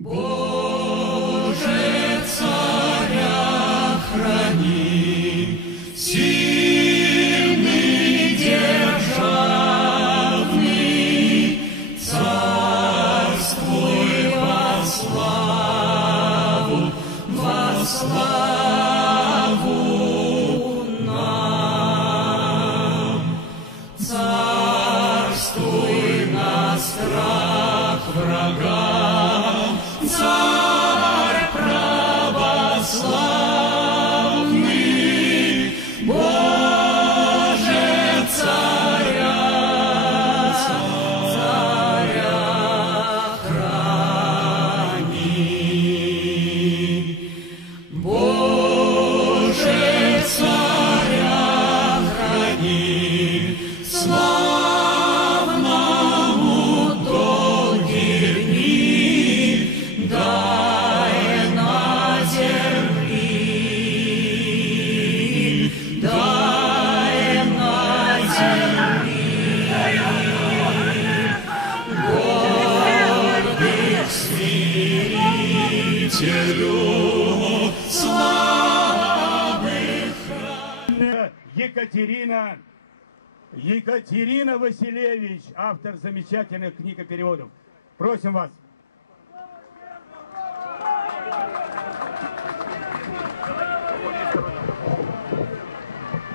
Боже, царя храни, сильный, державный, царствуй во славу нам. Царствуй на страх врагам, Царь православный, Боже, царя храни. Боже, царя храни, славному долгие дни дай на земли, дай на земли, гордых смирителю, слабых. Екатерина Василевич, автор замечательных книг и переводов. Просим вас.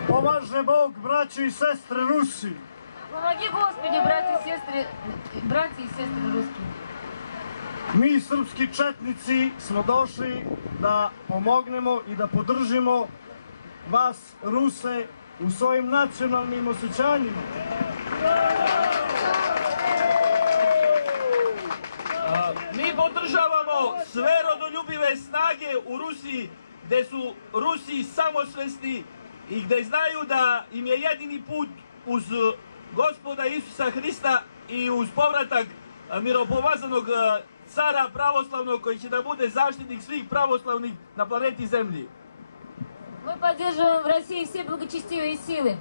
Поможе Бог, братья и сестры русские. Помоги, Господи, братья и сестры русские. Mi srpski četnici smo došli da pomognemo i da podržimo vas, Ruse, u svojim nacionalnim osjećanjima. Mi podržavamo sve rodoljubive snage u Rusiji, gdje su Rusi samosvesni i gdje znaju da im je jedini put uz Gospoda Isusa Hrista i uz povratak miropomazanog cara pravoslavnog koji će da bude zaštitnik svih pravoslavnih na planeti Zemlji. Мы поддерживаем в России все благочестивые силы,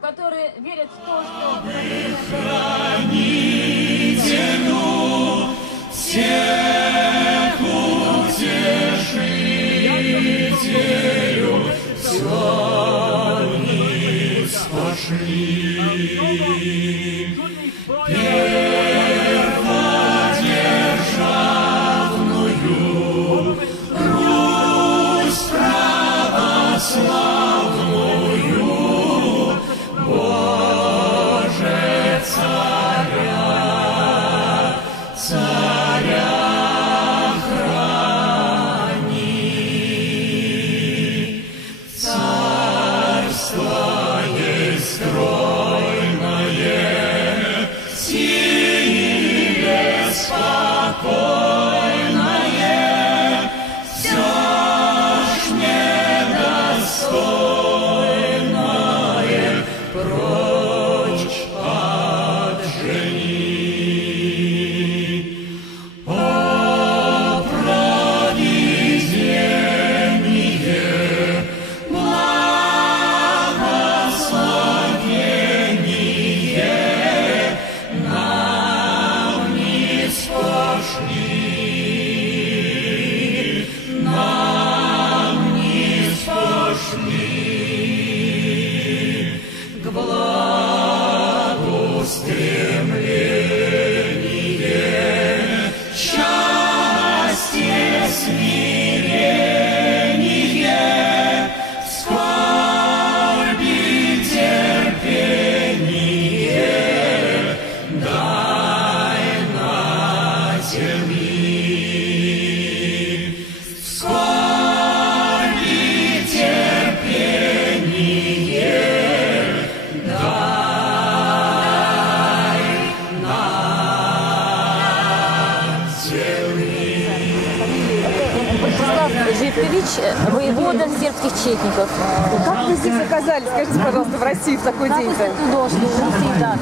которые верят в то, что... Хранителю, всех утешителю, все вниз пошли. Перводержавную Русь православную, Боже, царя храни. Царство есть стройное, сильное, спокойное, все ж недостойное прочь отжени. О, провидение, благословение нам ниспошли, нам ниспошли к благу стремление, счастье, смирение, скорби, терпение, дай на земли. Скорби, терпение, дай на земли. Вячеслав Живкович, воевода сербских четников. Как вы здесь оказались, скажите, пожалуйста, в России в такой день-то? Дошли, да.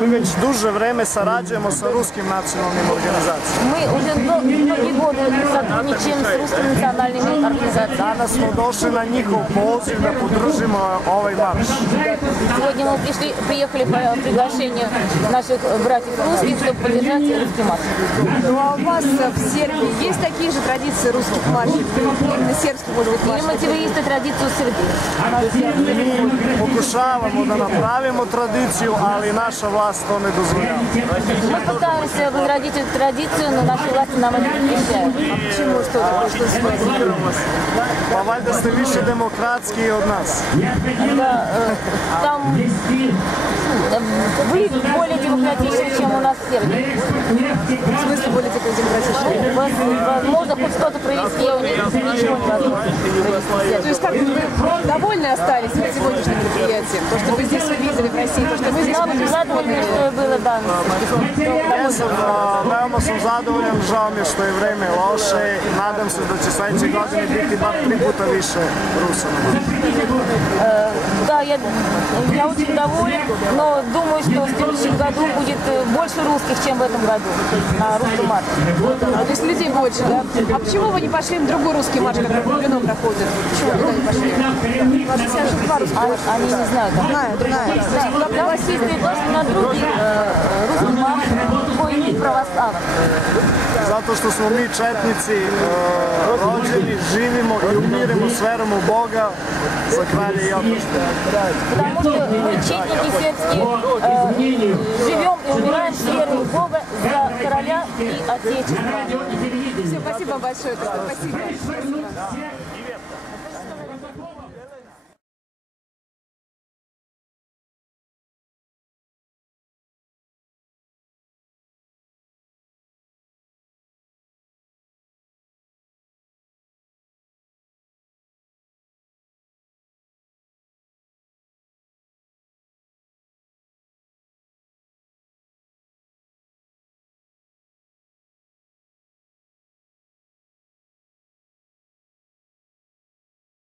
Mi već duže vreme sarađujemo sa ruskim nacionalnim organizacijama. Мы уже многие годы сотрудничаем с русскими национальными организациями. Danas smo došli na njihov poziv da podržimo ovaj marš. Сегодня мы приехали по приглашению наших братьев русских, чтобы поддержать русский марш. Ну а у вас в Сербии есть такие же традиции русских маршей? Именно сербских, может быть, Или маршей? мотивисты традицию Сербии. Mi pokušavamo da napravimo tradiciju, ali naša vlast to ne dozvoljava. Мы пытаемся возродить эту традицию, но наши власти нам это запрещают. Почему? Что такое? Что случилось? Pa valjda ste više demokratski od nas. Да, там вы более демократичны, чем у нас в Сербии. В смысле более демократичные? Возможно, хоть что-то провести, а у них ничего невозможно провести. То есть как вы довольны остались от сегодняшнего мероприятия? То, что вы здесь увидели в России, то, что вы здесь Нам zadovoljni što je bilo danas. Veoma sam zadovoljan, žao mi je što je vreme loše. Nadam se da će sledeće godine biti bar 3 puta više Rusa na maršu. Да, я очень доволен, но думаю, что в следующем году будет больше русских, чем в этом году на русском марше. То есть людей больше, да? А почему вы не пошли на другой русский марш, который в Куплино проходит? Почему вы туда не пошли? У нас сейчас же два русских марша. Они не знают. Знают. Да, пригласили тоже на другий русский марш, koji nije pravoslavan. Zato što smo mi četnici rođeni, živimo i umiremo s verom u Boga za kralja i otadžbinu. Потому что мы, четники сербские, живем и умираем с верой в Бога за короля и отечество. Все, спасибо большое. Спасибо.